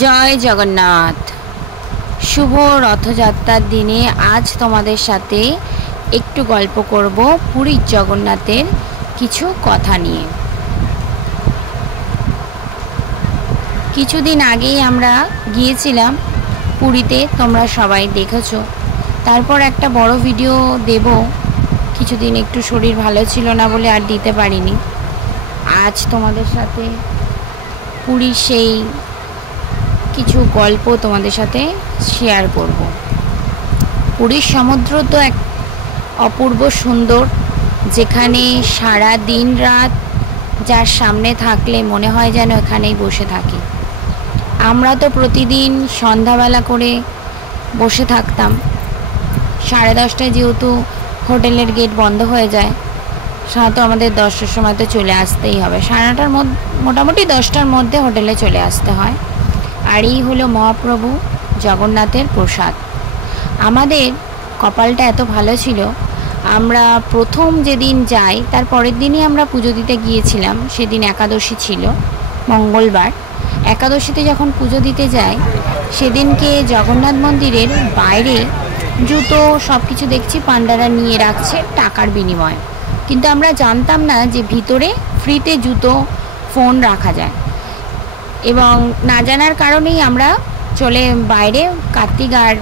জয় জগন্নাথ। শুভ রথযাত্রার দিনে আজ তোমাদের সাথে একটু গল্প করব পুরীর জগন্নাথের কিছু কথা নিয়ে। কিছুদিন আগেই আমরা গিয়েছিলাম পুরীতে, তোমরা সবাই দেখেছো। তারপর একটা বড় ভিডিও দেব, কিছুদিন একটু শরীর ভালো ছিল না বলে আর দিতে পারিনি। আজ তোমাদের সাথে পুরীর সেই কিছু গল্প তোমাদের সাথে শেয়ার করব। পুরীর সমুদ্র তো এক অপূর্ব সুন্দর, যেখানে সারা দিন রাত যার সামনে থাকলে মনে হয় যেন এখানেই বসে থাকি। আমরা তো প্রতিদিন সন্ধ্যাবেলা করে বসে থাকতাম। 10:30টায় যেহেতু হোটেলের গেট বন্ধ হয়ে যায়, সাধারণত আমাদের 10টার সময় তো চলে আসতেই হবে। 9:30টার মধ্যে, মোটামুটি 10টার মধ্যে হোটেলে চলে আসতে হয়। আর এই হলো মহাপ্রভু জগন্নাথের প্রসাদ। আমাদের কপালটা এত ভালো ছিল, আমরা প্রথম যেদিন যাই তার পরের দিনই আমরা পুজো দিতে গিয়েছিলাম। সেদিন একাদশী ছিল, মঙ্গলবার। একাদশীতে যখন পুজো দিতে যাই, সেদিনকে জগন্নাথ মন্দিরের বাইরে জুতো সব কিছু দেখছি পান্ডারা নিয়ে রাখছে টাকার বিনিময়ে, কিন্তু আমরা জানতাম না যে ভিতরে ফ্রিতে জুতো, ফোন রাখা যায়। এবং না জানার কারণেই আমরা চলে বাইরে, কার্তিক আর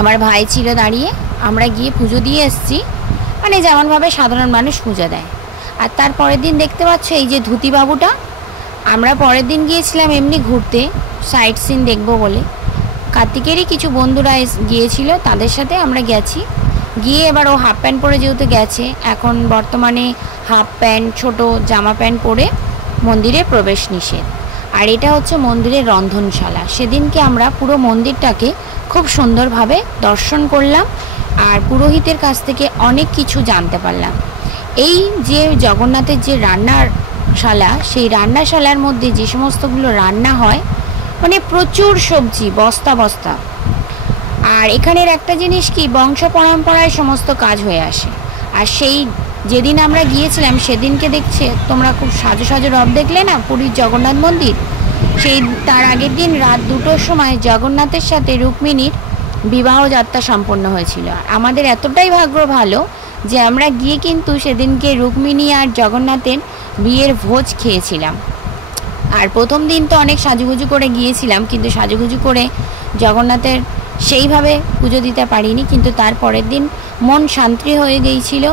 আমার ভাই ছিল দাঁড়িয়ে, আমরা গিয়ে পুজো দিয়ে এসেছি, মানে যেমনভাবে সাধারণ মানুষ পুজো দেয়। আর তার পরের দিন দেখতে পাচ্ছ এই যে ধুতিবাবুটা, আমরা পরের দিন গিয়েছিলাম এমনি ঘুরতে, সাইট সিন দেখবো বলে। কার্তিকেরই কিছু বন্ধুরা গিয়েছিল, তাদের সাথে আমরা গেছি। গিয়ে এবার ও হাফ প্যান্ট পরে যেহেতু গেছে, এখন বর্তমানে হাফ প্যান্ট, ছোটো জামা প্যান্ট পরে মন্দিরে প্রবেশ নিষেধ। আর এটা হচ্ছে মন্দিরের রন্ধনশালা। সেদিনকে আমরা পুরো মন্দিরটাকে খুব সুন্দরভাবে দর্শন করলাম আর পুরোহিতের কাছ থেকে অনেক কিছু জানতে পারলাম। এই যে জগন্নাথের যে রান্নাশালা, সেই রান্নাশালার মধ্যে যে সমস্তগুলো রান্না হয়, মানে প্রচুর সবজি, বস্তা বস্তা। আর এখানের একটা জিনিস কি, বংশ পরম্পরায় সমস্ত কাজ হয়ে আসে। আর সেই যেদিন আমরা গিয়েছিলাম সেদিনকে দেখছে তোমরা খুব সাজো সাজো রথ দেখলে না পুরীর জগন্নাথ মন্দির। সেই তার আগের দিন রাত 2টোর সময় জগন্নাথের সাথে রুক্মিণীর বিবাহ যাত্রা সম্পন্ন হয়েছিল। আমাদের এতটাই ভাগ্য ভালো যে আমরা গিয়ে কিন্তু সেদিনকে রুক্মিণী আর জগন্নাথের বিয়ের ভোজ খেয়েছিলাম। আর প্রথম দিন তো অনেক সাজুগুজু করে গিয়েছিলাম, কিন্তু সাজুগুজু করে জগন্নাথের সেইভাবে পুজো দিতে পারিনি। কিন্তু তার পরের দিন মন শান্তি হয়ে গিয়েছিল।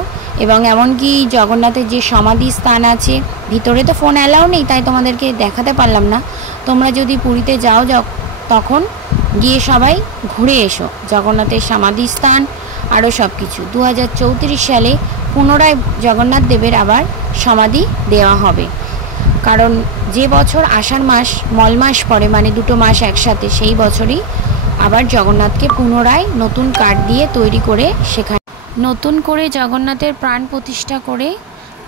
এবং এমনকি জগন্নাথের যে সমাধি স্থান আছে, ভিতরে তো ফোন অ্যালাউ নেই, তাই তোমাদেরকে দেখাতে পারলাম না। তোমরা যদি পুরীতে যাও তখন গিয়ে সবাই ঘুরে এসো জগন্নাথের সমাধি স্থান, আরও সব কিছু। 2034 সালে পুনরায় জগন্নাথ দেবের আবার সমাধি দেওয়া হবে। কারণ যে বছর আষাঢ় মাস মল মাস পড়ে, মানে 2টো মাস একসাথে, সেই বছরই আবার জগন্নাথকে পুনরায় নতুন কাঠ দিয়ে তৈরি করে সেখানে নতুন করে জগন্নাথের প্রাণ প্রতিষ্ঠা করে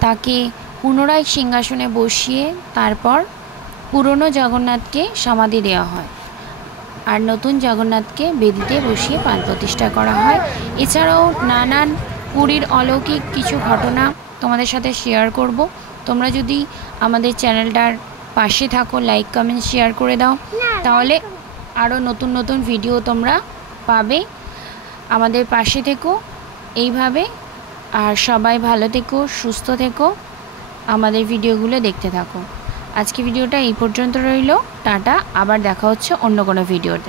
তাকে পুনরায় সিংহাসনে বসিয়ে তারপর পুরনো জগন্নাথকে সমাধি দেওয়া হয় আর নতুন জগন্নাথকে বেদিতে বসিয়ে প্রাণ প্রতিষ্ঠা করা হয়। এছাড়াও নানান পুরীর অলৌকিক কিছু ঘটনা তোমাদের সাথে শেয়ার করব। তোমরা যদি আমাদের চ্যানেলটার পাশে থাকো, লাইক কমেন্ট শেয়ার করে দাও, তাহলে আরও নতুন নতুন ভিডিও তোমরা পাবে। আমাদের পাশে থেকো এইভাবে, আর সবাই ভালো থেকো, সুস্থ থেকো, আমাদের ভিডিওগুলো দেখতে থাকো। আজকে ভিডিওটা এই পর্যন্ত রইল, টাটা। আবার দেখা হচ্ছে অন্য কোনো ভিডিওতে।